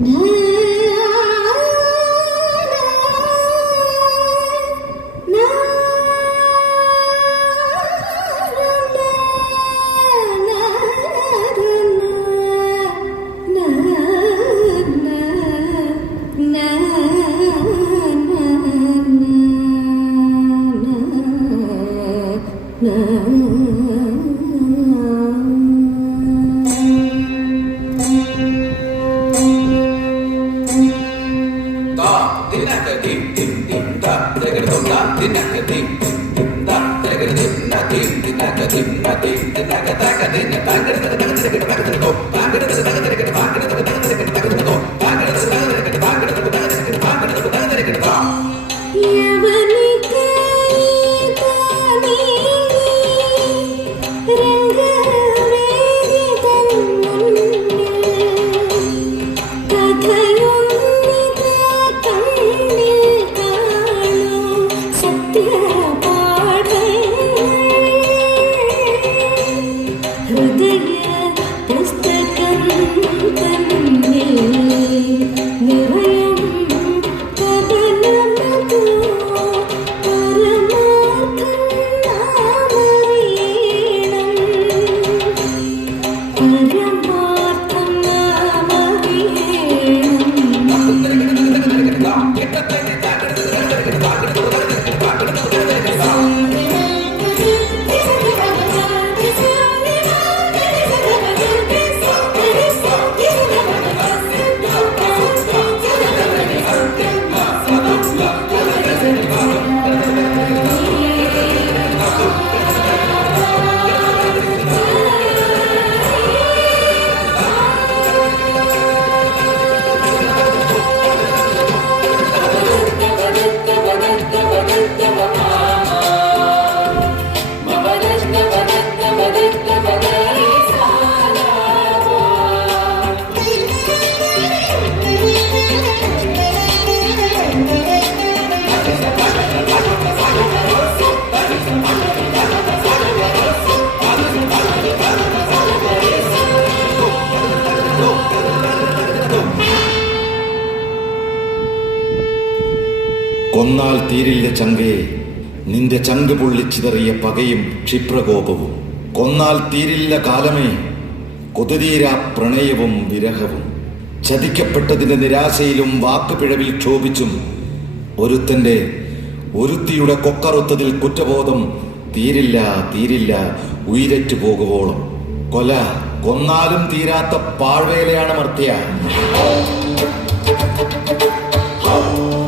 No. Ding ding da, digga da, da ding ding dim da, digga da ding ding da dim da ding ding da da da da. കൊന്നാൽ തീരില്ല ചങ്കേ നിന്റെ ചങ്ക് പൊള്ളിച്ചിതറിയ പകയും ക്ഷിപ്രകോപവും. കൊന്നാൽ തീരില്ല കാലമേ കൊതുതീരാ പ്രണയവും വിരഹവും. ചതിക്കപ്പെട്ടതിന്റെ നിരാശയിലും വാക്കുപിഴവിൽ ക്ഷോഭിച്ചും ഒരുത്തന്റെ ഒരുത്തിയുടെ കൊക്കറുത്തതിൽ കുറ്റബോധം തീരില്ല തീരില്ല ഉയരറ്റു പോകുവോളം. കൊല കൊന്നാലും തീരാത്ത പാഴ്വേലയാണ് മർത്തിയ ും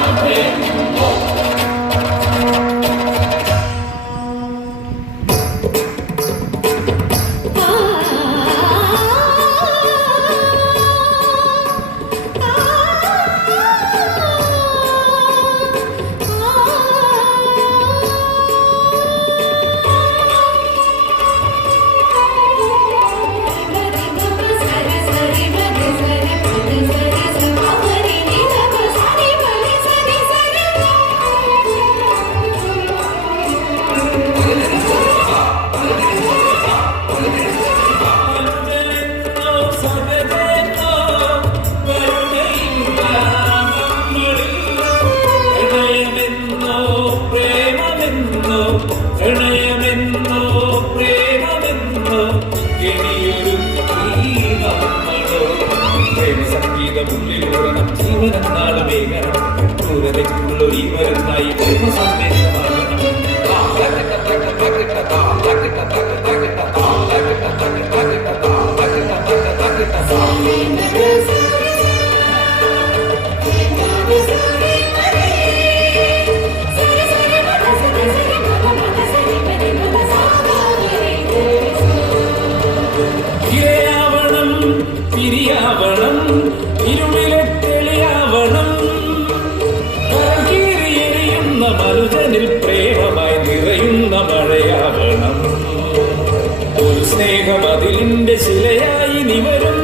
one. മുന്നിൽ ഓടണം ജീവനെന്നാളുമേ കാരണം ക്രൂരതയ്ക്കുള്ളൊരു മരുന്നായി ബ്രഹ്മസന്ദേശം മഴയാവണം ഒരു സ്നേഹമതിലിന്റെ ശിലയായി നിവരും